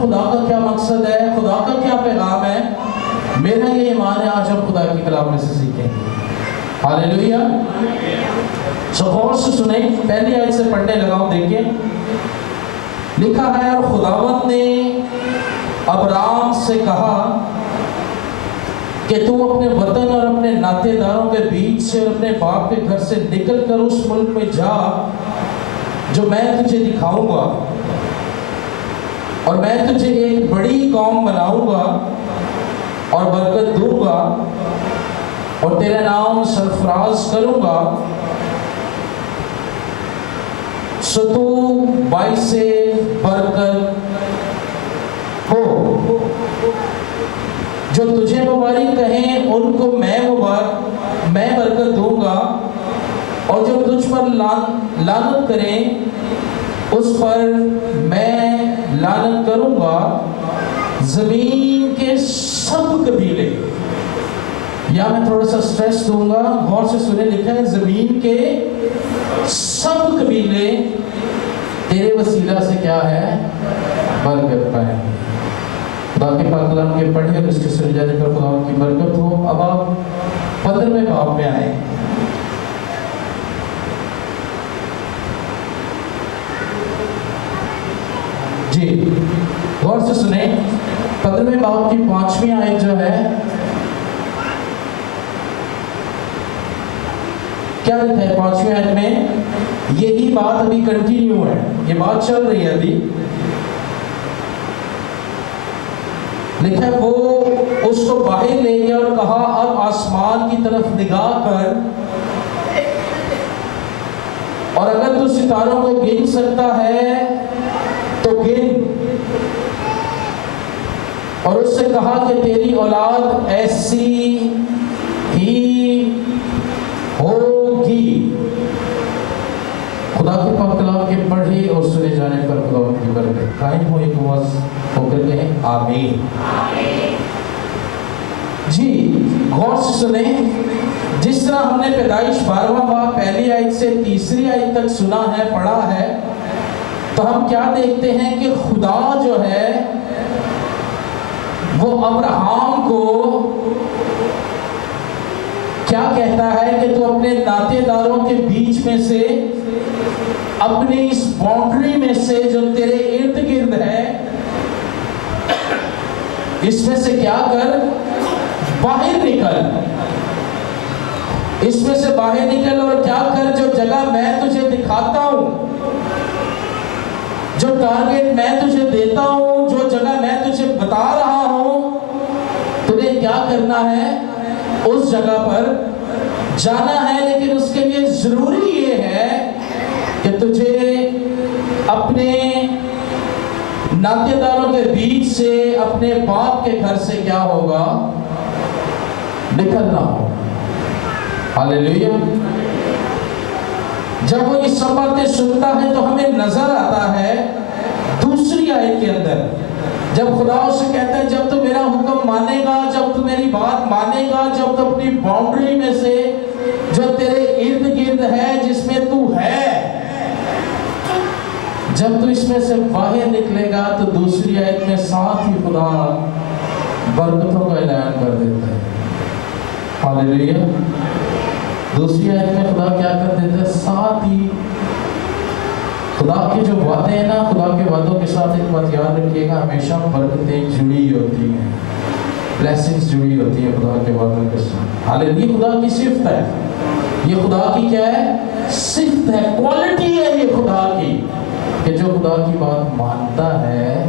خدا کا کیا مقصد ہے، خدا کا کیا پیغام ہے، میرا یہ ایمان ہے آج ہم خدا کی کلام میں سے سیکھیں گے۔ ہاللیلویہ۔ سو غور سے سنیں، پہلی آیت سے پڑھنے لگا ہوں، دیکھیں لکھا ہے، اور خداوند نے ابرام سے کہا کہ تو اپنے وطن اور اپنے ناطے داروں کے بیچ سے اور اپنے باپ کے گھر سے نکل کر اس ملک میں جا جو میں تجھے دکھاؤں گا، اور میں تجھے ایک بڑی قوم بناؤں گا اور برکت دوں گا اور تیرا نام سرفراز کروں گا، سو تو باعث برکت ہو۔ جو تجھے مبارک کہیں ان کو میں برکت دوں گا، اور جو تجھ پر لعنت کریں اس پر میں لعنت کروں گا۔ زمین کے سب قبیلے، یا میں تھوڑا سا سٹریس دوں گا، غور سے سنیں، لکھا ہے زمین کے سب قبیلے تیرے وسیلہ سے کیا ہے، برکت پائیں گے۔ خدا کے پاک کلام کے پڑھیں اور اس کے سن جانے پر خدا کی برکت ہو۔ اب آپ 15ویں باب میں آئیں۔ جی غور سے سنیں، 15ویں باب کی 5ویں آیت جو ہے، کیا لکھا ہے 5ویں آیت میں؟ یہی بات ابھی کنٹینیو ہے، یہ بات چل رہی ہے ابھی۔ لکھا ہے وہ اس کو باہر لے گیا اور کہا اب آسمان کی طرف نگاہ کر، اور اگر تو ستاروں کو گن سکتا ہے تو گن، اور اس سے کہا کہ تیری اولاد ایسی ہی ہوگی۔ خدا کے پاک کلام کے پڑھے اور سنے جانے پر خدا کی برکت قائم ہو۔ ایک آواز ہو کر کہیں آمین۔ جی غور سے سنیں، جس طرح ہم نے پیدائش 12واں باب پہلی آیت سے تیسری آیت تک سنا ہے، پڑھا ہے، تو ہم کیا دیکھتے ہیں کہ خدا جو ہے وہ ابراہم کو کیا کہتا ہے کہ تو اپنے ناطے داروں کے بیچ میں سے، اپنی اس باؤنڈری میں سے جو تیرے ارد گرد ہے، اس میں سے کیا کر، باہر نکل، اس میں سے باہر نکل اور کیا کر، جو جگہ میں تجھے دکھاتا ہوں، جو ٹارگٹ میں تجھے دیتا ہوں، جو جگہ میں تجھے بتا رہا ہوں، تجھے کیا کرنا ہے، اس جگہ پر جانا ہے۔ لیکن اس کے لیے ضروری یہ ہے کہ تجھے اپنے ناطے داروں کے بیچ سے، اپنے باپ کے گھر سے کیا ہوگا، نکلنا ہوگا۔ ہاللیلویہ۔ جب وہ یہ سب باتیں سنتا ہے تو ہمیں نظر آتا ہے دوسری آیت کے اندر، جب خدا اسے کہتا ہے جب تو میرا حکم مانے گا، جب تو میری بات مانے گا، جب تو اپنی باؤنڈری میں سے جو تیرے ارد گرد ہے، جس میں تو ہے، جب تو اس میں سے باہر نکلے گا، تو دوسری آیت میں ساتھ ہی خدا برکتوں کا اعلان کر دیتا ہے۔ ہاللیلویہ۔ دوسری آیت میں خدا کیا کر دیتا ہے، ساتھ ہی خدا کے جو وعدے ہیں نا، خدا کے وعدوں کے ساتھ ایک بات یاد رکھیے گا، ہمیشہ برکتیں جڑی ہوتی ہیں، بلیسنگز جڑی ہوتی ہیں خدا کے وعدوں کے ساتھ۔ ہاللیلویہ۔ خدا کی صفت ہے، یہ خدا کی کیا ہے، صفت ہے، کوالٹی ہے یہ خدا کی، کہ جو خدا کی بات مانتا ہے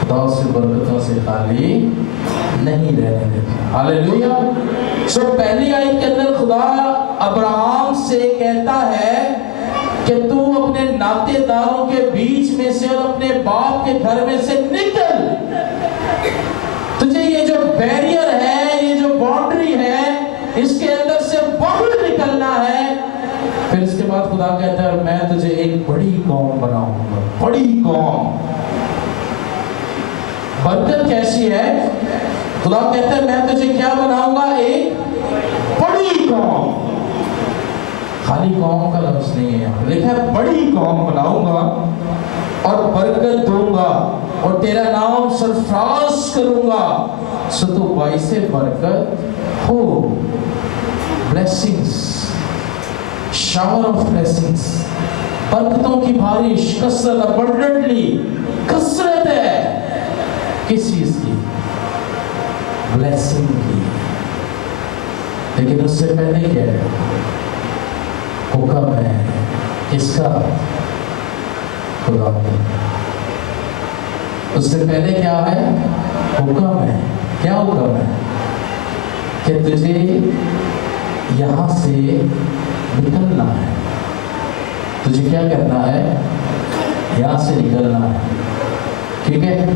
خدا سے برکتوں سے خالی نہیں رہنے دیتا۔ ہاللیلویہ۔ سو پہلی آیت کے اندر خدا ابراہم سے کہتا ہے کہ تو اپنے ناطے داروں کے بیچ میں سے اور اپنے باپ کے گھر میں سے نکل، تجھے یہ جو بیریئر ہے، یہ جو باؤنڈری ہے، اس کے اندر سے باہر نکلنا ہے۔ پھر اس کے بعد خدا کہتا ہے میں تجھے ایک بڑی قوم بناؤں گا۔ بڑی قوم، برکت کیسی ہے، خدا کہتا ہے میں تجھے کیا بناؤں گا، ایک بڑی قوم۔ خالی قوم کا لفظ نہیں ہے، لکھا ہے بڑی قوم بناؤں گا اور برکت دوں گا۔ اور تیرا نام سرفراز کروں گا، سو تو باعث برکت ہو۔ بلیسنگز، شاور آف بلیسنگز، برکتوں کی بارش، کثرت، ابنڈنٹلی، کثرت ہے کس چیز کی؟ بلیسنگ کی۔ لیکن اس سے پہلے کیا ہے؟ حکم ہے، کس کا؟ خدا کا۔ اس سے پہلے کیا ہے؟ حکم ہے۔ کیا حکم ہے؟ کہ تجھے یہاں سے نکلنا ہے، تجھے کیا کرنا ہے؟ یہاں سے نکلنا ہے، ٹھیک ہے؟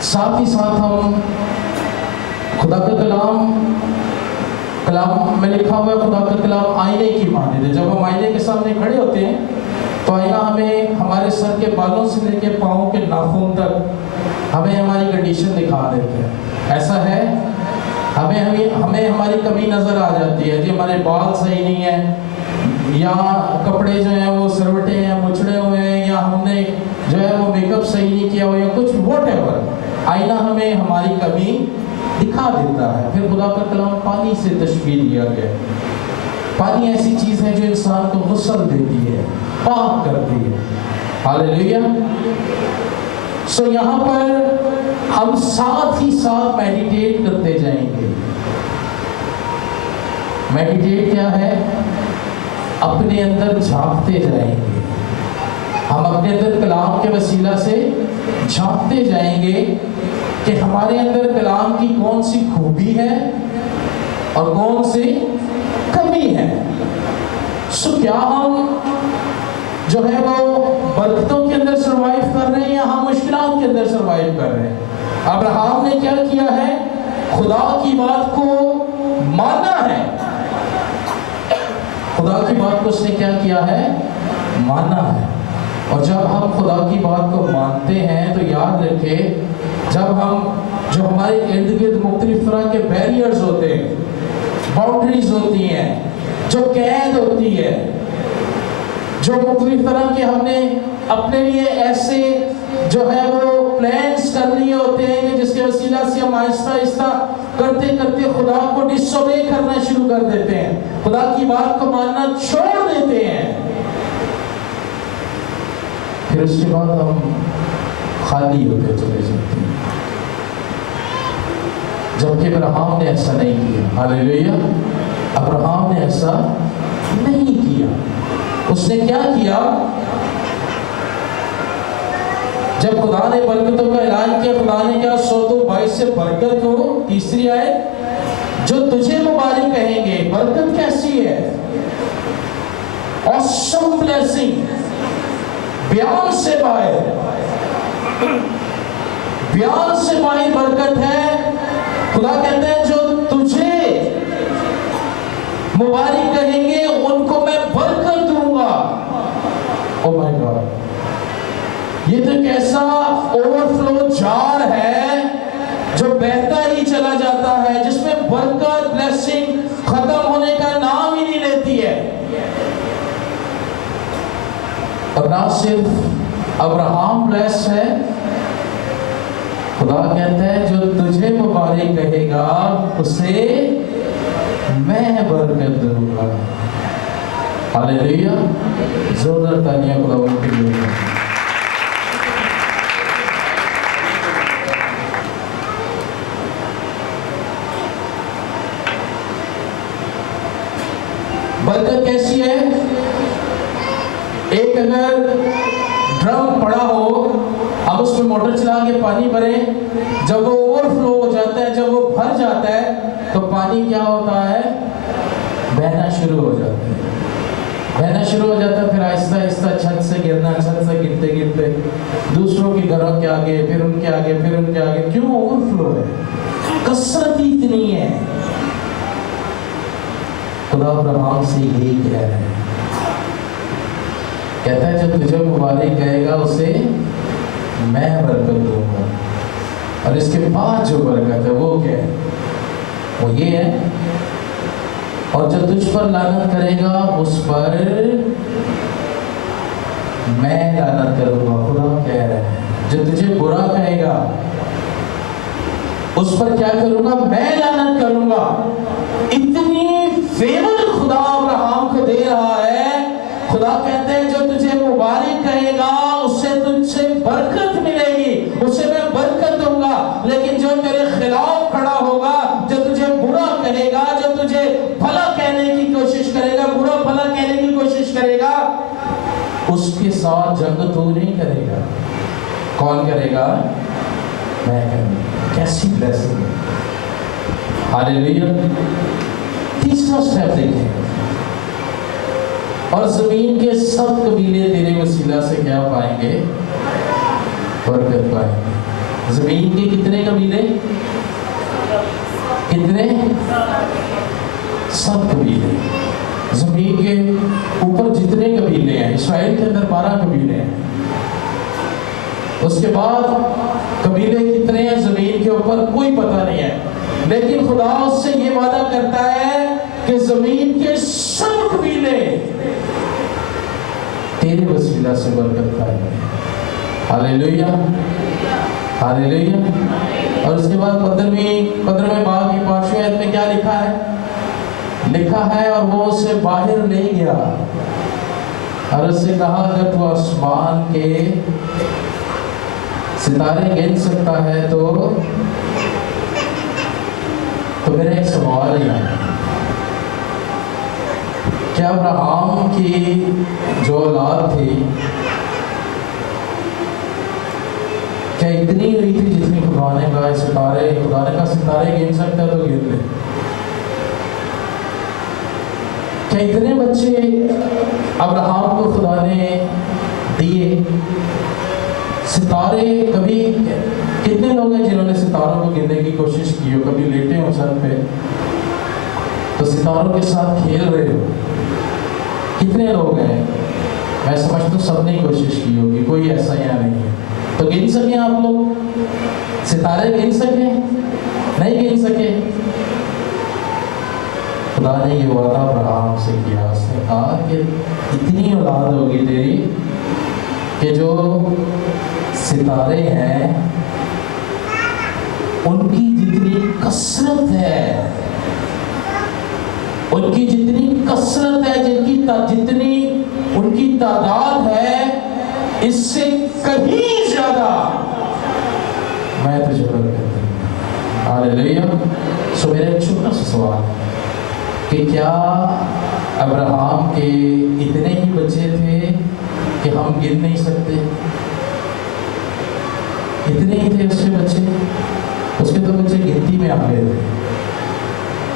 ساتھ ہی ساتھ ہم خدا کا کلام میں لکھا ہوا ہے، خدا کا کلام آئینے کی مانند ہے۔ جب ہم آئینے کے سامنے کھڑے ہوتے ہیں تو آئینہ ہمیں ہمارے سر کے بالوں سے لے کے پاؤں کے ناخن تک ہمیں ہماری کنڈیشن دکھا دیتے ہیں۔ ایسا ہے، ہمیں ہماری کمی نظر آ جاتی ہے، جی ہمارے بال صحیح نہیں ہیں، یا کپڑے جو ہیں وہ سروٹے ہیں، مچڑے ہوئے ہیں، یا ہم نے جو ہے وہ میک اپ صحیح نہیں کیا ہوا، یا کچھ واٹ ایور، آئینہ ہمیں ہماری کمی دکھا دیتا ہے۔ پھر خدا کا کلام پانی سے تشبیہ دیا گیا۔ پانی ایسی چیز ہے جو انسان کو غسل دیتی ہے، پاک کرتی ہے۔ ہاللیلویا۔ سو یہاں پر ہم ساتھ ہی ساتھ میڈیٹیٹ کرتے جائیں گے۔ میڈیٹیٹ کیا ہے؟ اپنے اندر جھانکتے جائیں گے۔ ہم اپنے اندر کلام کے وسیلہ سے جھانکتے جائیں گے کہ ہمارے اندر کلام کی کون سی خوبی ہے اور کون سی کمی ہے۔ سو کیا ہم جو ہے وہ برکتوں کے اندر سروائیو کر رہے ہیں یا ہم مشکلات کے اندر سروائیو کر رہے ہیں؟ ابراہیم نے کیا کیا ہے؟ خدا کی بات کو مانا ہے۔ خدا کی بات کو اس نے کیا کیا ہے؟ مانا ہے۔ اور جب ہم خدا کی بات کو مانتے ہیں تو یاد رکھے، جب جو ہمارے ارد گرد مختلف طرح کے بیریئرز ہوتے ہیں، باؤنڈریز ہوتی ہیں، جو قید ہوتی ہے، جو مختلف طرح کے ہم نے اپنے لیے ایسے جو ہے وہ پلانز کر لیے ہوتے ہیں کہ جس کے وسیلہ سے ہم آہستہ آہستہ کرتے کرتے خدا کو ڈس اوبے کرنا شروع کر دیتے ہیں، خدا کی بات کو ماننا چھوڑ دیتے ہیں، پھر اس کے بعد ہم خالی ہوتے چلے جاتے ہیں۔ جبکہ ابراہیم نے ایسا نہیں کیا۔ ہاللیلویا۔ ابراہیم نے ایسا نہیں کیا۔ اس نے کیا کیا؟ جب خدا نے برکتوں کا اعلان کیا، خدا نے کیا؟ سو تو باعث برکت ہو۔ تیسری آیت، جو تجھے مبارک کہیں گے۔ برکت کیسی ہے؟ awesome blessing، بیان سے باہر، بیان سے باہر برکت ہے۔ خدا کہتے ہیں جو تجھے مبارک کہیں گے ان کو میں برکت دوں گا۔ او مائی گاڈ، یہ تو ایک ایسا اوور فلو جار ہے جو بہتا ہی چلا جاتا ہے، جس میں برکت، بلیسنگ ختم ہونے کا نام ہی نہیں لیتی ہے۔ اور نہ صرف ابراہیم بلیس ہے، خدا کہتا ہے جو تجھے مبارک کہے گا اسے میں برکت دوں گا۔ ہاللیلویا۔ زوردار تانیہ خدا ان کے لیے۔ برکت کیسی ہے؟ ایک اگر ڈرم پڑا ہو، اب اس میں موٹر چلا کے پانی بھریں، جب وہ اوور فلو ہو جاتا ہے، جب وہ بھر جاتا ہے تو پانی کیا ہوتا ہے؟ بہنا شروع ہو جاتا ہے، بہنا شروع ہو جاتا ہے، پھر آہستہ آہستہ چھت سے گرنا، چھت سے گرتے گرتے دوسروں کے گھروں کے آگے، پھر ان کے آگے، پھر ان کے آگے۔ کیوں؟ اوور فلو ہے، کثرت ہی اتنی ہے۔ خدا ابراہیم سے یہی کہہ رہا ہے، کہتا ہے جب تجھے مبارک کہے گا اسے میں برکت دوں گا۔ اور اس کے بعد جو برکت ہے وہ کیا ہے؟ وہ یہ ہے، اور جو تجھ پر لعنت کرے گا اس پر میں لعنت کروں گا۔ خدا کہہ رہا ہے जो तुझे बुरा कहेगा उस पर क्या करूंगा, मैं लानत करूंगा। इतनी फेवर खुदा अब्राहम को दे रहा है। खुदा कहते हैं जो तुझे मुबारक कहेगा उससे तुझसे बरकत मिलेगी, उसे मैं बरकत दूंगा। लेकिन जो तेरे खिलाफ खड़ा होगा, जो तुझे बुरा कहेगा, जो तुझे भला कहने की कोशिश करेगा, बुरा भला कहने की कोशिश करेगा, उसके साथ जंग तू नहीं करेगा। कौन करेगा? मैं करूंगा। कैसी ब्लेसिंग है, हालेलुया। तीसरा स्टेप देखें, और जमीन के सब कबीले तेरे वसीला से क्या पाएंगे? बरकत पाएंगे। जमीन के कितने कबीले? कितने? सब कबीले। जमीन के ऊपर जितने कबीले हैं, इस्राएल के अंदर 12 कबीले हैं। उसके बाद कबीले कितने हैं जमीन के ऊपर कोई पता नहीं है, लेकिन खुदा उससे ये वादा करता है कि जमीन के सब कबीले तेरे वसीला से बरकत पाएंगे। Hallelujah, hallelujah. और उसके बाद 15वें बाग की 5वीं आयत में क्या लिखा है? लिखा है, और वो उसे बाहर ले गया और उससे कहा, अगर तू आसमान के सितारे गिन सकता है तो मेरा एक सवाल है, क्या अब्राहम की जो औलाद थी क्या इतनी हुई थी जितनी खुदा ने कहा सितारे, खुदा ने कहा सितारे गिन सकता है तो गिन ले? क्या इतने बच्चे अब्राहम को खुदा ने दिए? सितारे कभी, कितने लोग हैं जिन्होंने सितारों को गिनने की कोशिश की हो? कभी लेटे हो छत पे तो सितारों के साथ खेल रहे हो? कितने लोग हैं? मैं समझता हूँ सबने कोशिश की होगी, कोई ऐसा यहाँ नहीं है। तो गिन सके आप लोग? सितारे गिन सके? नहीं गिन सके। खुदा ने ये वादा अब्राहम से किया, उसने कहा कि इतनी औलाद होगी तेरी कि जो सितारे हैं उनकी जितनी कसरत है, उनकी जितनी कसरत है, जितनी उनकी तादाद है, इससे कहीं ज्यादा मैं तुझे बरकत दूंगा। हालेलुया। सो मेरा एक छोटा सा सवाल कि क्या अब्राहम के इतने ही बच्चे थे कि हम गिन नहीं सकते? इतने ही थे उसके बच्चे? उसके तो बच्चे गिनती में आ गए थे।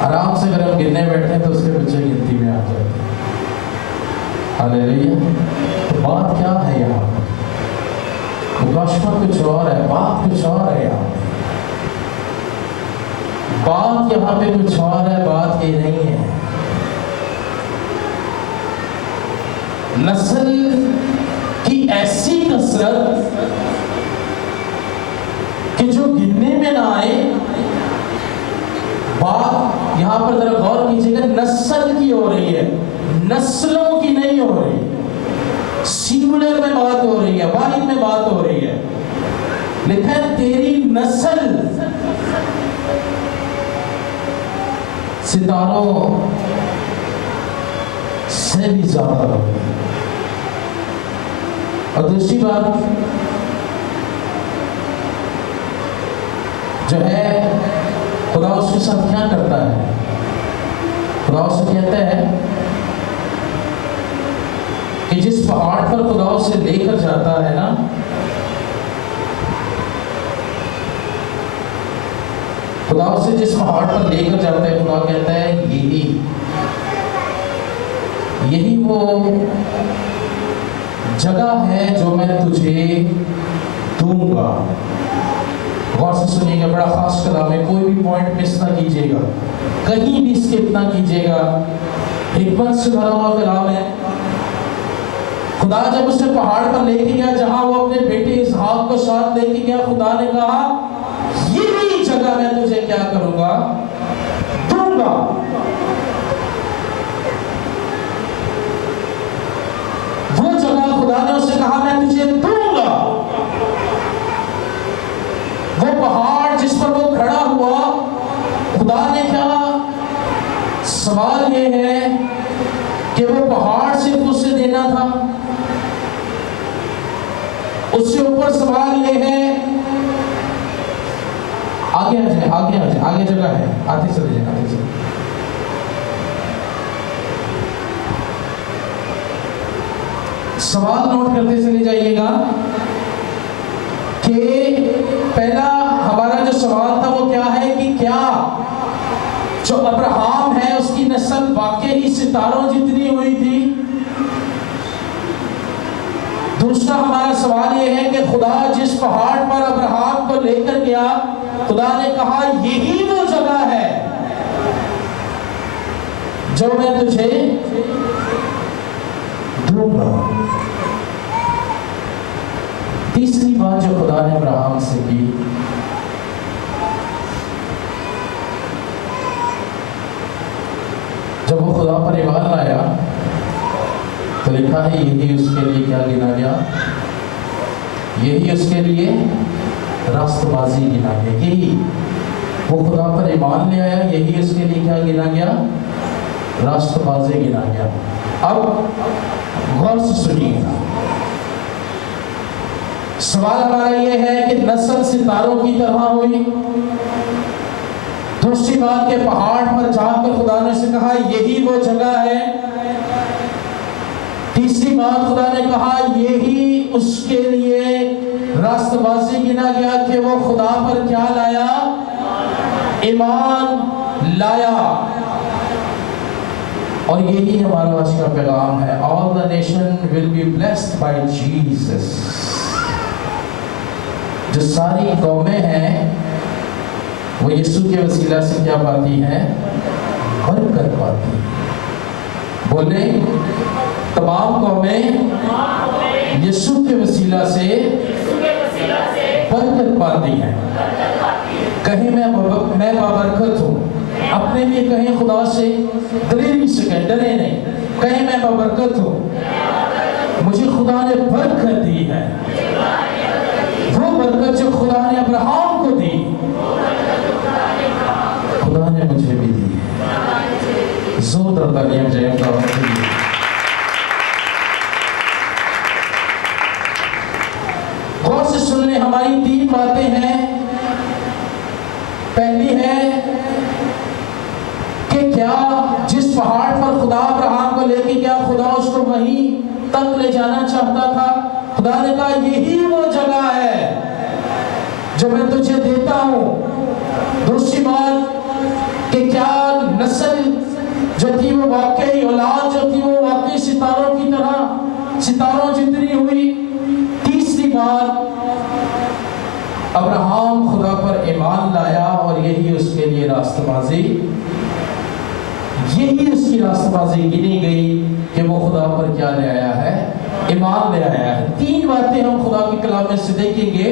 आराम से अगर हम गिनने बैठे तो उसके बच्चे गिनती में आ जाते। हालेलुया। तो बात क्या है यहाँ पर? मुकाशमा कुछ और है, बात कुछ और है यहाँ पे। बात यहाँ पे कुछ और है, बात ये नहीं है। नस्ल की ऐसी कसरत कि जो गिनने में ना आए। बात यहाँ पर जरा गौर कीजिएगा, नस्ल की हो रही है, नस्लों की नहीं हो रही। सिंगुलर में बात हो रही है, वाहिद में बात हो रही है। लिखा है तेरी नस्ल सितारों से भी ज्यादा होगी। और दूसरी बात जो है, खुदा उसके साथ क्या करता है? खुदा उससे कहता है कि जिस पहाड़ पर खुदा उसे लेकर जाता है ना, खुदा उसे जिस पहाड़ पर लेकर जाता है, खुदा कहता है यही वो जगह है जो मैं तुझे दूंगा। गौर से सुनिएगा, बड़ा खास कलाम है, कोई भी पॉइंट मिस ना कीजिएगा, कहीं भी स्किप ना कीजिएगा। हिकमत से भरा हुआ कलाम है। खुदा जब उसे पहाड़ पर लेके गया जहां वो अपने बेटे इसहाक को साथ लेके गया, खुदा ने कहा यही जगह मैं तुझे क्या करूंगा? दूंगा। वो जगह खुदा ने उससे कहा मैं तुझे दूंगा। पर वो खड़ा हुआ, खुदा ने क्या, सवाल ये है कि वो पहाड़ सिर्फ उसे देना था। उससे ऊपर सवाल ये है, आगे आ जाए, आगे आ जाए, आगे जगह है, आते चले जाए, आते चले। सवाल नोट करते चले जाइएगा कि पहला हमारा जो सवाल था वो क्या है कि क्या जो अब्राहम है उसकी नस्ल वाकई ही सितारों जितनी हुई थी। दूसरा हमारा सवाल ये है कि खुदा जिस पहाड़ पर अब्राहम को लेकर गया, खुदा ने कहा यही वो जगह है जो मैं तुझे दूंगा। तीसरी बात जो खुदा ने अब्राहम से की, जब वो खुदा पर ईमान लाया तो लिखा है यही उसके लिए क्या गिना गया, यही उसके लिए रास्तबाजी गिना गया। यही वो खुदा पर ईमान ले आया, यही उसके लिए क्या गिना गया, रास्तबाजी गिना गया। अब गौर से सुनिएगा, सवाल हमारा यह है कि नस्ल सितारों की तरह हुई। दूसरी बात के पहाड़ पर जाकर खुदा ने से कहा यही वो जगह है। तीसरी बात खुदा ने कहा यही उसके लिए रास्तबाजी गिना गया कि वो खुदा पर क्या लाया, ईमान लाया। और यही हमारा आज का पैगाम है, all the nation will be blessed by Jesus. जो सारी कौमें हैं वो यीशु के वसीला से क्या पाती हैं, बरकत पाती हैं। बोले, तमाम कौमें यीशु के वसीला से बरकत पाती हैं। कहीं मैं बाबरकत हूँ, अपने लिए कहीं खुदा से दलेरी से कहें, डरे नहीं, कहीं मैं बाबरकत हूँ, मुझे खुदा ने बरकत दी है। वो बरकत जो खुदा ने अब्राहम को दी, खुदा ने मुझे भी दी है। जोरदार तालियां जय खुदा के लिए। गौर से सुन ले, हमारी तीन बातें हैं। पहली है कि क्या जिस पहाड़ पर खुदा अब्राहम को लेके गया, खुदा उसको वहीं तक ले जाना चाहता था। खुदा ने कहा यही वो जगह है जो मैं तुझे देता हूं। दूसरी बात कि क्या नस्ल जो थी वो वाकई, औलाद जो थी वो वाकई सितारों की तरह, सितारों जितनी हुई। तीसरी बात, अब्राहम खुदा पर ईमान लाया और यही उसके लिए रास्तबाजी, यही उसकी रास्तबाजी गिनी गई कि वो खुदा पर क्या ले आया है, ईमान ले आया है। तीन बातें हम खुदा के कलाम में से देखेंगे।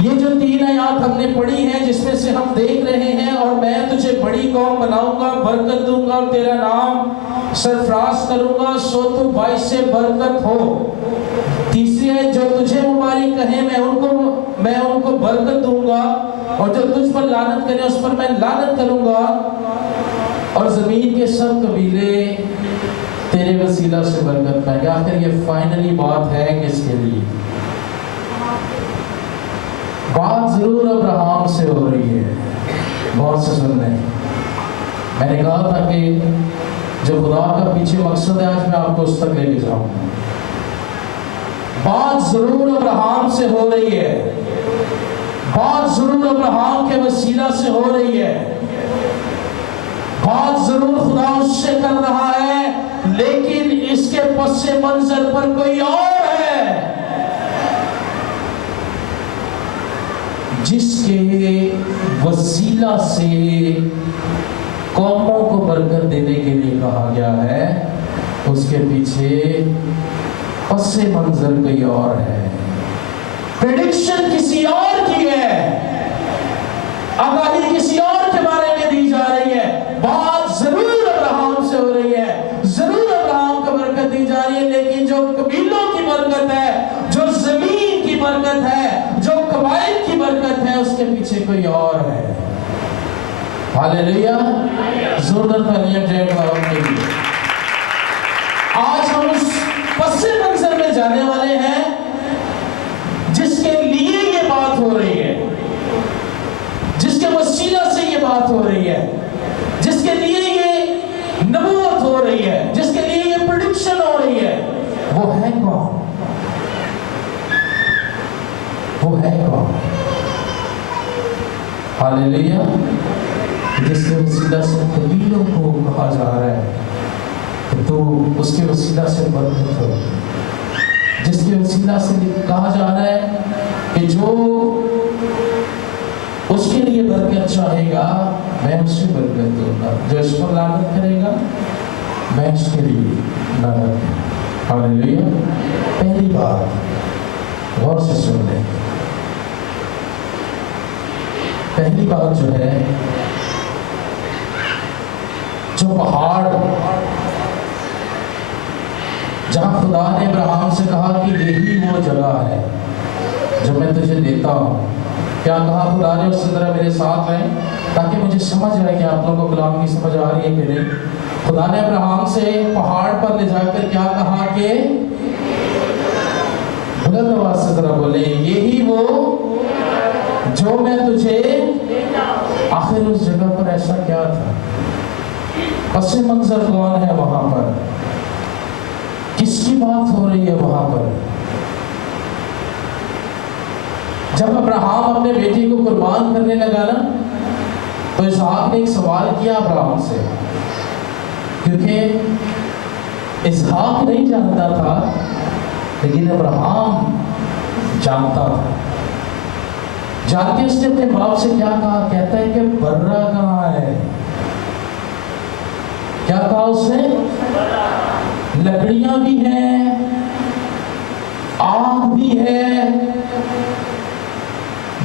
ये जो तीन आयत हमने पढ़ी हैं, जिसमें से हम देख रहे हैं, और मैं तुझे बड़ी कौम बनाऊंगा, बरकत दूंगा और तेरा नाम सरफराज करूंगा, सो तू बाईस से बरकत हो। तीसरी है, जो तुझे मुबारक कहे मैं उनको बरकत दूंगा, और जो तुझ पर लानत करे उस पर मैं लानत करूंगा, और जमीन के सब कबीले तेरे वसीला से बरकत पाएंगे। आखिर ये फाइनली बात है किसके लिए? बात जरूर अब्राहम से हो रही है। बहुत से सुन रहे हैं, मैंने कहा था कि जो खुदा का पीछे मकसद है, आज मैं आपको उस तक लेके जाऊंगा। बात जरूर अब्राहम से हो रही है, बात जरूर अब्राहम के वसीला से हो रही है, बात जरूर खुदा उससे कर रहा है, लेकिन इसके पस्से मंजर पर कोई और है जिसके वसीला से कौमों को बरकत देने के लिए कहा गया है। उसके पीछे पस्से मंजर कोई और है, प्रेडिक्शन किसी और की है, आगाही किसी और के बारे में दी जा रही है। बात जरूर अब्राहम से हो रही है, जरूर अब्राहम को बरकत दी जा रही है, लेकिन जो कबीलों की बरकत है, जो जमीन की बरकत है, जो कबाइल की बरकत है, उसके पीछे पीछे कोई और है। हालेलुया, जोरदार तालियां जय खुदावंद के लिए। आज हम उस पस्से मंजर में जाने वाले हैं जिसके लिए ये बात हो रही है, जिसके वसीला से ये बात हो रही है, जिसके लिए ये नबूवत हो रही है, जिसके लिए ये प्रेडिक्शन हो रही है। वो है कौन? वो है कौन? हालेलुया, जिसके वसीला से कबीलों को कहा जा रहा है कि तो उसके वसीला से बरकत हो, जिसके वसीला से कहा जा रहा है कि जो उसके लिए बरकत चाहेगा मैं उससे बरकत दूंगा, जो इस पर लानत करेगा मैं उसके लिए लानत दूंगा। हालेलुया। पहली बात गौर से सुन लें। पहली बात जो है, जो पहाड़ जहां खुदा ने अब्राहम से कहा कि यही वो जगह है जो मैं तुझे देता हूं। क्या कहा खुदा ने? उसी तरह मेरे साथ रहें ताकि मुझे समझ आए कि आप लोगों को कलाम की समझ आ रही है कि नहीं। खुदा ने अब्राहम से पहाड़ पर ले जाकर क्या कहा कि बुलंद आवाज से जरा बोले, यही वो जो मैं तुझे। आखिर उस जगह पर ऐसा क्या था? पस्से मंजर कौन है वहां पर? किसकी बात हो रही है वहां पर? जब अब्राहम अपने बेटे को कुर्बान करने लगा ना, तो इसहाक ने एक सवाल किया अब्राहम से, क्योंकि इसहाक नहीं जानता था लेकिन अब्राहम जानता था। जानते उसने अपने बाप से क्या कहा? कहता है कि बर्रा कहाँ है? क्या कहा उसने? लकड़ियां भी हैं, आग भी है,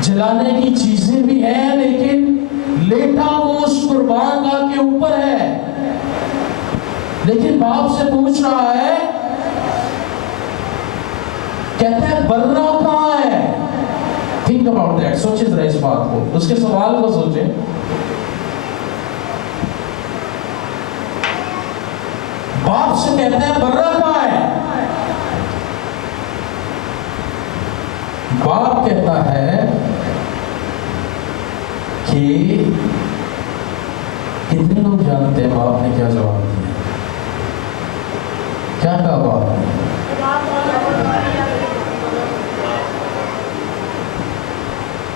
जलाने की चीजें भी हैं, लेकिन लेटा वो उस कुर्बान गाह के ऊपर है। लेकिन बाप से पूछ रहा है, कहता है बर्रा कहाँ है? थिंक अबाउट दैट, सोचे जरा इस बात को, उसके सवाल को सोचे। बाप से कहता है बर्रा कहाँ है? बाप कहता है कि कितने लोग जानते हैं बाप ने क्या जवाब दिया? क्या कहा बाप ने?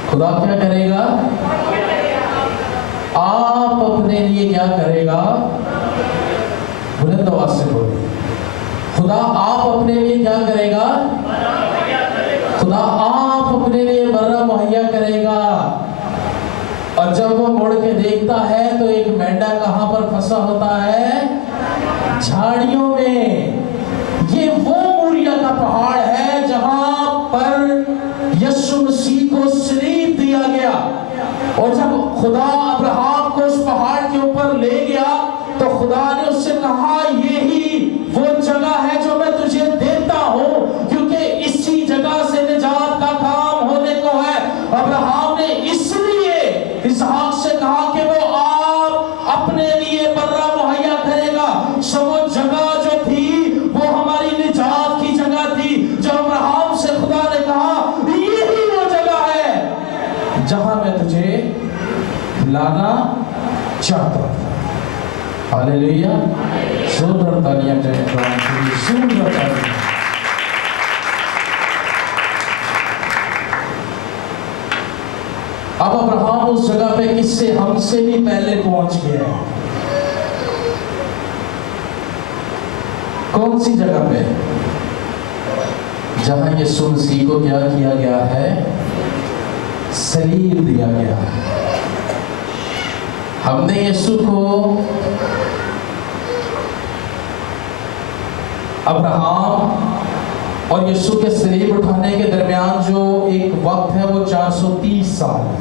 खुदा क्या करेगा? आप अपने लिए क्या करेगा? बुलंद आवाज से बोलिए, खुदा आप अपने लिए क्या करेगा? खुदा आप अपने लिए बर्रा मुहैया करेगा। और जब वो मुड़ के देखता है तो एक मेंढा कहां पर फंसा होता है? झाड़ियों में। ये वो मोरिया का पहाड़ है जहां पर यीशु मसीह को सलीब दिया गया। और जब खुदा अब्राहम को उस पहाड़ के ऊपर ले गया तो खुदा ने उससे कहा, यही वो जगह है जो मैं तुझे देता हूं, क्योंकि इसी जगह से निजात का काम होने को है। अब्राहम ने इसलिए इसहाक से कहा कि वो आप अपने लिए बर्रा मुहैया करेगा। सो वो जगह जो थी वो हमारी निजात की जगह थी, जो अब्राहम से खुदा ने कहा यही वो जगह है जहां मैं तुझे लाना चाहता था। हालेलुया, जोरदार तालियां जय खुदावंद के लिए, जोरदार तालियां। अब अब्राहम उस जगह पे किससे हमसे भी पहले पहुंच गया है। कौन सी जगह पे? जहां यीशु मसीह को क्या किया गया है? सलीब दिया गया है। हमने यीशु को अब्राहम और यीशु के सलीब उठाने के दरमियान जो एक वक्त है वो 430 साल है।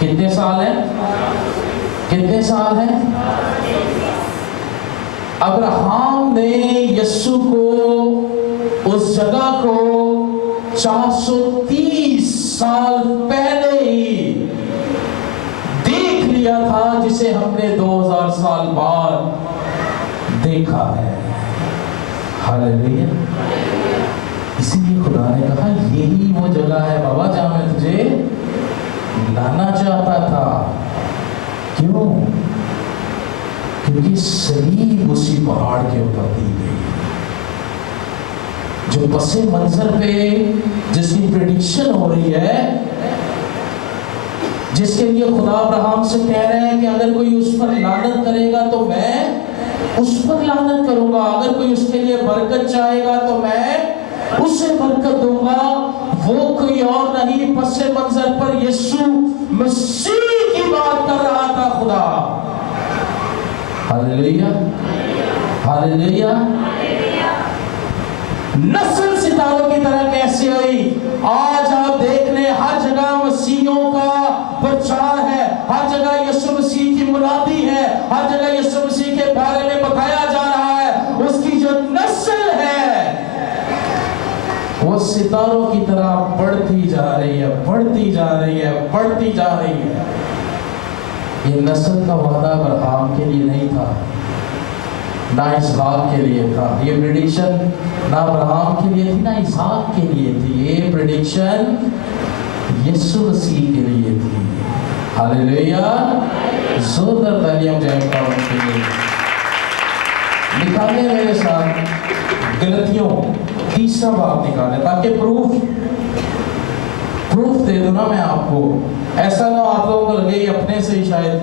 कितने साल है? कितने साल है? अब्राहम ने यीशु को उस जगह को 430 साल पहले ही لکھا ہے. ہاللیلویا. اسی لیے خدا نے کہا یہی وہ جگہ ہے بابا جہاں میں تجھے لانا چاہتا تھا. کیوں؟ کیونکہ صلیب اسی پہاڑ کے اوپر دی گئی جو پس منظر پہ جس کی پریڈکشن ہو رہی ہے، جس کے لیے خدا ابراہیم سے کہہ رہے ہیں کہ اگر کوئی اس پر لعنت کرے گا تو میں اس پر لعنت کروں گا، اگر کوئی اس کے لیے برکت چاہے گا تو میں اسے برکت دوں گا. وہ کوئی اور نہیں، پس منظر پر یسوع مسیح کی بات کر رہا تھا خدا. ہاللیلویا ہاللیلویا. نسل ستاروں کی طرح کیسے ہوئی؟ آج آپ دیکھ لیں ہر جگہ مسیحوں کا پرچار ہے، ہر جگہ یسوع مسیح کی منادی ہے، ہر جگہ یسوع مسیح کے بارے میں بتایا جا رہا ہے. اس کی جو نسل ہے وہ ستاروں کی طرح بڑھتی جا رہی ہے، بڑھتی جا رہی ہے، بڑھتی جا رہی ہے. یہ نسل کا وعدہ ابراہیم کے لیے نہیں تھا، نہ اسحاق کے لیے تھا. یہ پریڈکشن نہ ابراہیم کے لیے تھی نہ اسحاق کے لیے تھی. یہ پریڈکشن یسوع مسیح کے لیے تھی. ہاللیلویا. زوردار تعلیم جائے گا ان کے لیے. نکالے میرے ساتھ غلطیوں 3 باب نکالے تاکہ پروف دے دوں نا میں آپ کو. ایسا نہ آپ لوگوں کو لگے یہ اپنے سے ہی شاید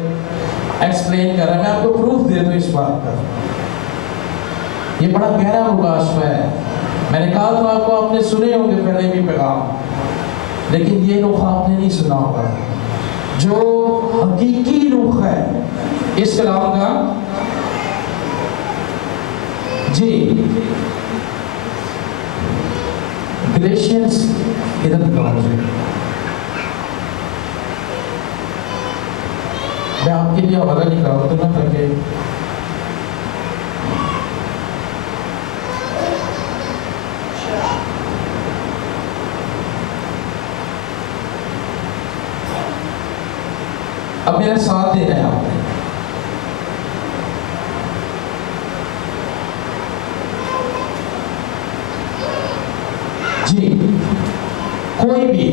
ایکسپلین کر رہا ہے. میں آپ کو پروف دے دوں اس بات کا. یہ بڑا گہرا مکاشفہ ہے. میں نے کہا تو آپ کو آپ نے سنے ہوں گے پہلے بھی پیغام، لیکن یہ رخ آپ نے نہیں سنا ہوگا جو حقیقی رخ ہے اس کلام کا. جی گلیشینز ادھر پہنچے. میں آپ کے لیے حوالہ نہیں کہا تو نہ تاکہ اب میرے ساتھ دے رہے ہیں آپ نے. جی کوئی بھی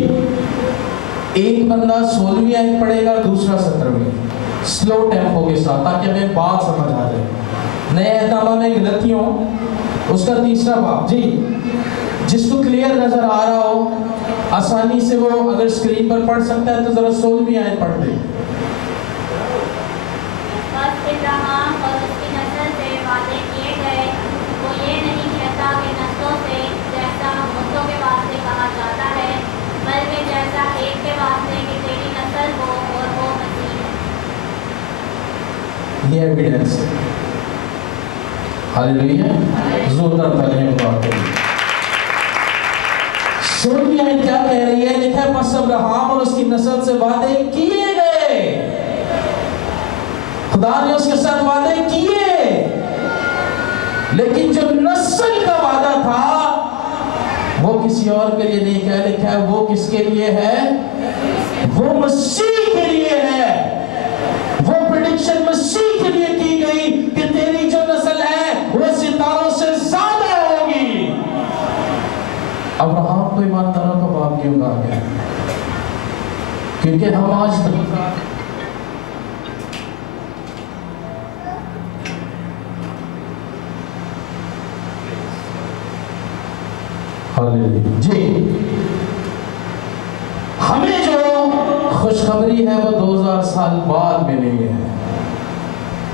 ایک بندہ 16ویں آیت پڑھے گا، دوسرا 17ویں، سلو ٹیمپو کے ساتھ تاکہ ہمیں بات سمجھ آ جائے. نئے اہتمام میں غلطیوں اس کا 3 باب. جی جس کو کلیئر نظر آ رہا ہو آسانی سے وہ اگر اسکرین پر پڑھ سکتا ہے تو ذرا 16ویں آیت پڑھ دے. ابراہیم اور اس کی نسل سے وعدے کیے گئے، وہ یہ نہیں کہتا کہ نسلوں سے جیسا مردوں کے واسطے کہا جاتا ہے، بلکہ جیسا ایک کے واسطے کہ تیری نسل ہو اور وہ مسیح ہے. یہ ایویڈنس ہے. ہاللیلویا. زوردار تعلیم بات ہے. 16ویں آیت کیا کہہ رہی ہے؟ لکھا ہے پس ابراہیم اور اس کی نسل سے وعدے کیے گئے. خدا نے اس کے ساتھ وعدے کیے، لیکن جو نسل کا وعدہ تھا وہ کسی اور کے لیے نہیں کہہ. لکھا ہے وہ کس کے لیے ہے؟ وہ مسیح کے لیے ہے. وہ پریڈکشن مسیح کے لیے کی گئی کہ تیری جو نسل ہے وہ ستاروں سے زیادہ ہوگی. ابراہیم کو ایمانداروں کا باپ کیوں کہا گیا؟ کیونکہ ہم آج جی ہمیں جو خوشخبری ہے وہ 2000 سال بعد ملی ہے.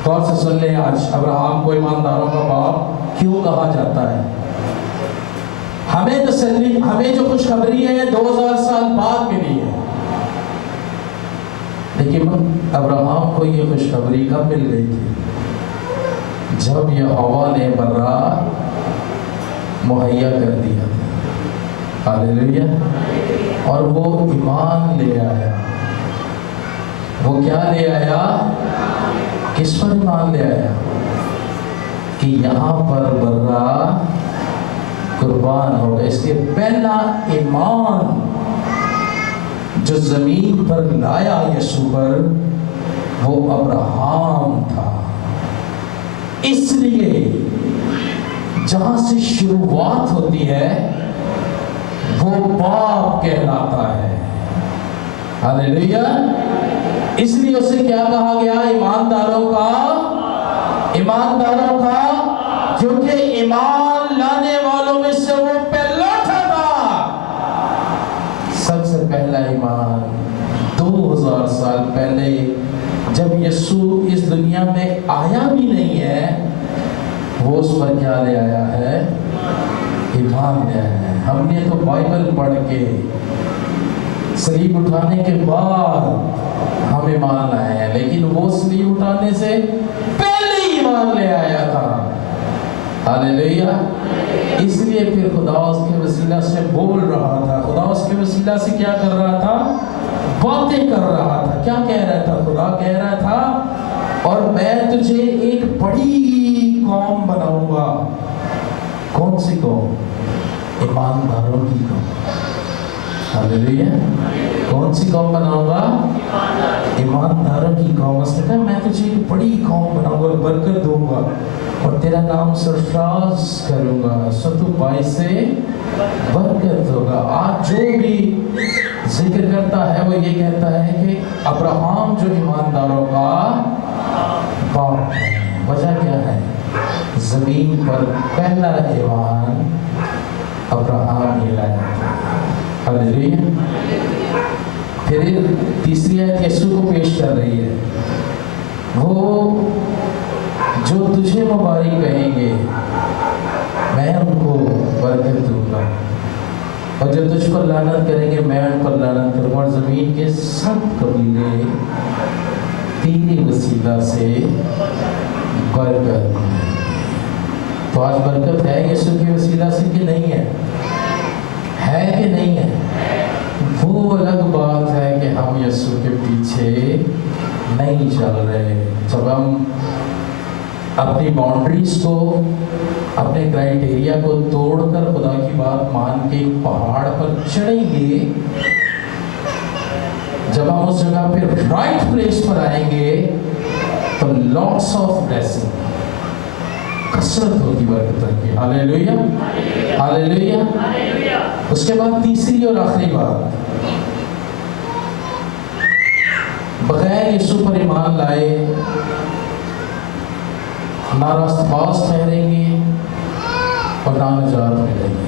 غور سے سن لیں. آج ابراہیم کو ایمانداروں کا باپ کیوں کہا جاتا ہے؟ ہمیں تسلی، ہمیں جو خوشخبری ہے 2000 سال بعد ملی ہے، لیکن ابراہیم کو یہ خوشخبری کب مل گئی تھی؟ جب یہوہ نے برا مہیا کر دیا تھا. ہاللیلویا. اور وہ ایمان لے آیا. وہ کیا لے آیا؟ کس پر ایمان لے آیا؟ کہ یہاں پر برا قربان ہوگا. اس لیے پہلا ایمان جو زمین پر لایا یسوع پر وہ ابراہیم تھا. اس لیے जहां से शुरुआत होती है वो बाप कहलाता है। हालेलुया। इसलिए उसे क्या कहा गया? ईमानदारों का, क्योंकि ईमान लाने वालों में से वो पहला था। सबसे पहला ईमान 2000 साल पहले, जब यीशु इस दुनिया में आया भी नहीं है, वो उस पर क्या ले आया है? ईमान ले आया है। हमने तो बाइबल पढ़ के सलीब उठाने के बाद हम ईमान लाए हैं, लेकिन वो सलीब उठाने से पहले ईमान ले आया था। हालेलुया। इसलिए फिर खुदा उसके वसीला से बोल रहा था, खुदा उसके वसीला से क्या कर रहा था? बातें कर रहा था। क्या कह रहा था? खुदा कह रहा था, और मैं तुझे एक बड़ी कौम बनाऊंगा। कौन सी कौम? ईमानदारों की कौम। हालेलुया। कौन सी कौम बनाऊंगा? ईमानदारों की कौम। उसने कहा मैं तुझे एक बड़ी कौम बनाऊंगा, बरकत दूंगा और तेरा नाम सरफराज करूंगा, सो तू भाई से बरकत होगा। आज जो भी जिक्र करता है वो ये कहता है कि अब्राहम जो ईमानदारों का बाप है। वजह क्या है? जमीन पर पहला ईमान अब्राहम ने लाया था। हालेलुया। फिर तीसरी आयत यीशु को पेश कर रही है, वो जो तुझे मुबारक कहेंगे मैं उनको बरकत दूंगा, और जो तुझ पर लानत करेंगे मैं उन पर लानत करूंगा, और जमीन के सब कबीले तेरे वसीला से बरकत। तो आज बरकत है यीशु के वसीला से कि नहीं है? है कि नहीं है? वो अलग बात है कि हम यीशु के पीछे नहीं चल रहे। जब हम अपनी बाउंड्रीज को, अपने क्राइटेरिया को तोड़कर खुदा की बात मान के पहाड़ पर चढ़ेंगे, जब हम उस जगह पे राइट प्लेस पर आएंगे तो लॉट्स ऑफ ब्लेसिंग, कसरत होगी बरकत की। हालेलुया। हालेलुया। उसके बाद तीसरी और आखिरी बात, बगैर यीशु पर ईमान लाए ना रास्तबाज ठहरेंगे और ना निजात मिलेगी।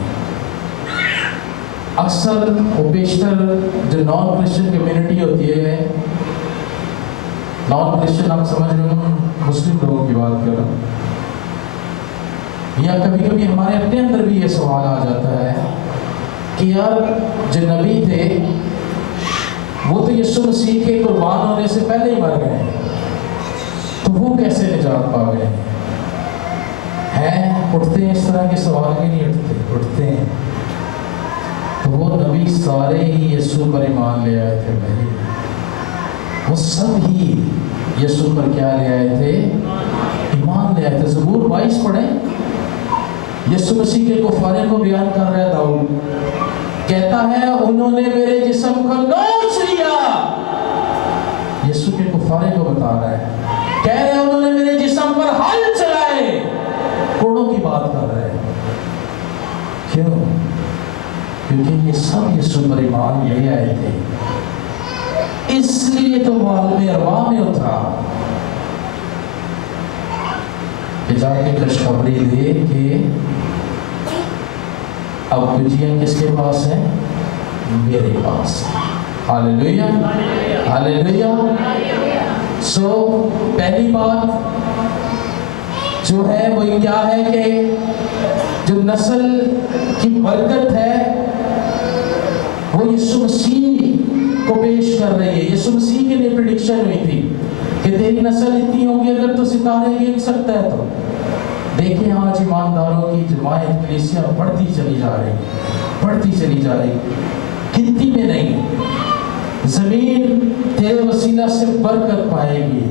अक्सर ओपेशनल जो नॉन क्रिश्चियन कम्युनिटी होती है, नॉन क्रिश्चियन आप समझ रहे हो, मुस्लिम लोगों की बात कर रहा हूँ, या कभी कभी हमारे अपने अंदर भी ये सवाल आ जाता है कि यार जो नबी थे वो तो यीशु मसीह के कुर्बान होने से पहले ही मर गए, तो वो कैसे निजात पा गए हैं? उठते हैं इस तरह के सवाल भी नहीं उठते हैं। तो वो नबी सारे ही यीशु पर ईमान ले आए थे भाई, वो सब ही यीशु पर क्या ले आए थे? ईमान ले आए थे। ज़बूर 22 पढ़ें, यीशु मसीह के कुफारे को बयान कर रहा है दाऊद, कहता है उन्होंने मेरे जिस्म को नोच लिया। यीशु के कुफारे को बता रहा है, कह रहे उन्होंने मेरे जिस्म पर हल चलाए, कोड़ों की बात कर रहे हैं। क्यों? क्योंकि ये सब यीशु पर ईमान ले आए थे, इसलिए तो मालूम अरवा में उतरा कि जाके खुशखबरी दे कि अब गुजिया किसके पास है? मेरे पास। हालेलुया। हालेलुया। सो पहली बात जो है वो क्या है कि जो नस्ल की बरकत है वो यीशु मसीह को पेश कर रही है। यीशु मसीह के लिए प्रेडिक्शन हुई थी कि तेरी नस्ल इतनी होगी अगर तो सितारे गिन सकता है। तो देखिए आज ईमानदारों की जमायत कलीसिया बढ़ती चली जा रही, बढ़ती चली जा रही, गिनती में नहीं। जमीन तेरे वसीला से बरकत पाएगी।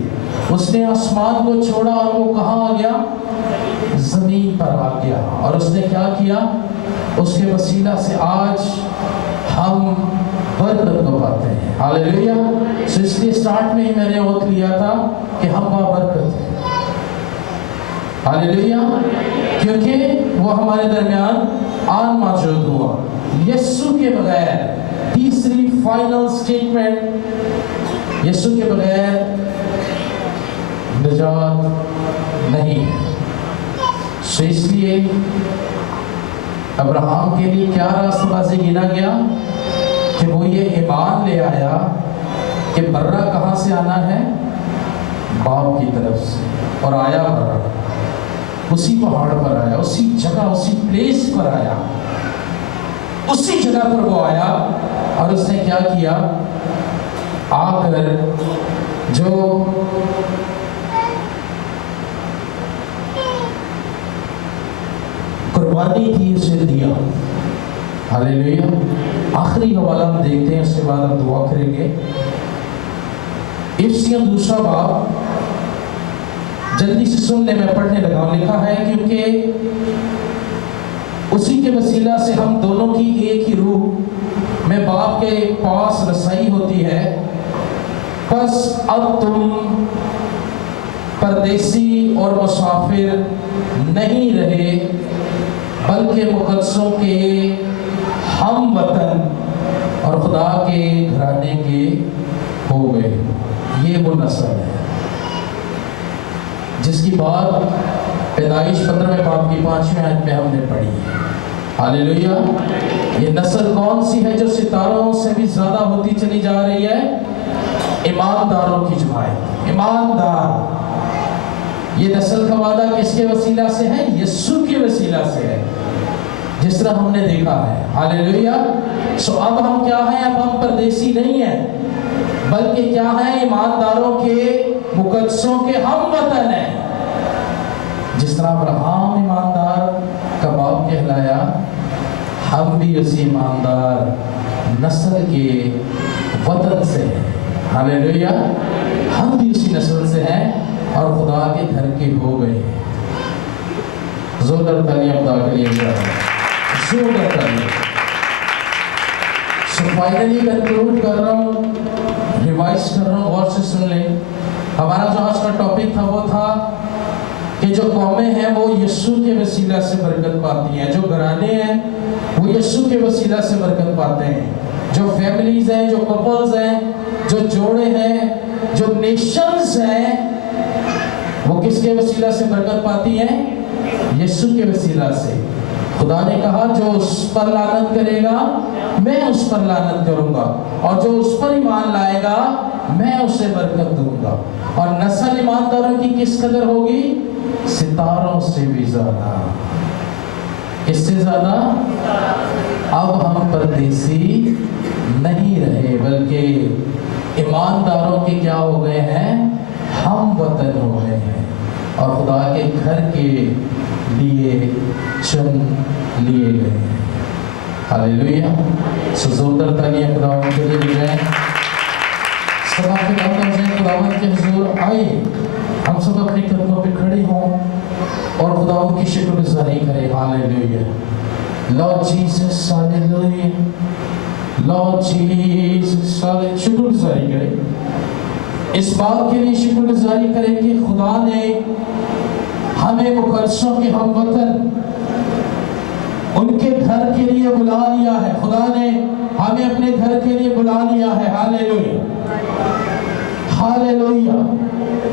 उसने आसमान को छोड़ा और वो कहाँ आ गया? जमीन पर आ गया। और उसने क्या किया? उसके वसीला से आज हम बरकत को पाते हैं। हालेलुया। सो इसलिए स्टार्ट में ही मैंने ओत लिया था कि हम बाबरकत हैं। हालेलुया, क्योंकि वो हमारे दरमियान आन मौजूद हुआ। यीशु के बगैर, तीसरी फाइनल स्टेटमेंट, यीशु के बगैर निजात नहीं है। सो इसलिए अब्राहम के लिए क्या रास्तबाजी गिना गया कि वो ये ईमान ले आया कि बर्रा कहाँ से आना है, बाप की तरफ से, और आया बर्रा उसी पहाड़ पर आया, उसी जगह, उसी प्लेस पर आया, उसी जगह पर वो आया। और उसने क्या किया, आकर जो कुर्बानी थी उसे दिया। हालेलुया। आखिरी हवाला हम देखते हैं, उसके बाद हम दुआ करेंगे। इफ्सियों 2 बाब, जल्दी से सुनने में पढ़ने लगा हूं। लिखा है क्योंकि उसी के वसीला से हम दोनों की एक ही रूह में बाप के पास रसाई होती है। बस अब तुम परदेसी और मुसाफिर नहीं रहे, बल्कि मुकद्दसों के हम वतन और खुदा के घराने के हो गए। ये वो नस्ल है जिसकी बात पैदाइश 15वें बाब की 5वीं आयत में हमने पढ़ी है। हालेलुया। ये नस्ल कौन सी है जो सितारों से भी ज्यादा होती चली जा रही है? ईमानदारों की जमात, ईमानदार। ये नस्ल का वादा किसके वसीला से है? यीशु के वसीला से है, जिस तरह हमने देखा है। हालेलुया। सो अब हम क्या हैं? अब हम परदेसी नहीं हैं, बल्कि क्या हैं? ईमानदारों के, मुकद्दसों के हम वतन हैं। जिस तरह अब्राहम ईमानदार का बाप कहलाया, हम भी उसी ईमानदार नस्ल के वतन से हैं। हालेलुया। हम भी उसी नस्ल से हैं और खुदा के घर के हो गए। जोरदार तालियां खुदा के लिए, जोरदार तालियां। सो फाइनली कंक्लूड कर रहा हूँ, रिवाइज कर रहा हूँ, गौर से सुन लें। हमारा जो आज का टॉपिक था वो था कि जो कौमें हैं वो यीशु के वसीला से बरकत पाती हैं, जो घराने हैं वो यीशु के वसीला से बरकत पाते हैं, जो फैमिलीज हैं, जो कपल्स हैं, जो जोड़े हैं, जो नेशंस हैं, वो किसके वसीला से बरकत पाती हैं? यीशु के वसीला से। खुदा ने कहा जो उस पर लानत करेगा मैं उस पर लानत करूंगा, और जो उस पर ईमान लाएगा मैं उसे बरकत दूंगा। और नस्ल ईमानदारों की किस कदर होगी? सितारों से भी ज्यादा। किससे ज्यादा? अब हम परदेसी नहीं रहे, बल्कि ईमानदारों के क्या हो गए हैं? हम वतन हो गए हैं, और खुदा के घर के लिए चुन लिए गए हैं। हालेलुया। जोरदार तालियां खुदावंद के लिए बजाएं। सब आपके कदमों से खुदावंद के हुजूर आए, हम सब अपने कदमों पे खड़े हों और खुदावंद की शुक्रगुजारी करें। Hallelujah. Lord Jesus, hallelujah. Lord Jesus, hallelujah. शुक्रगुजारी करें, इस बात के लिए शुक्रगुजारी करें कि खुदा ने हमें मुकद्दसों के हम वतन, उनके घर के लिए बुला लिया है। खुदा ने हमें अपने घर के लिए बुला लिया है। Hallelujah, hallelujah.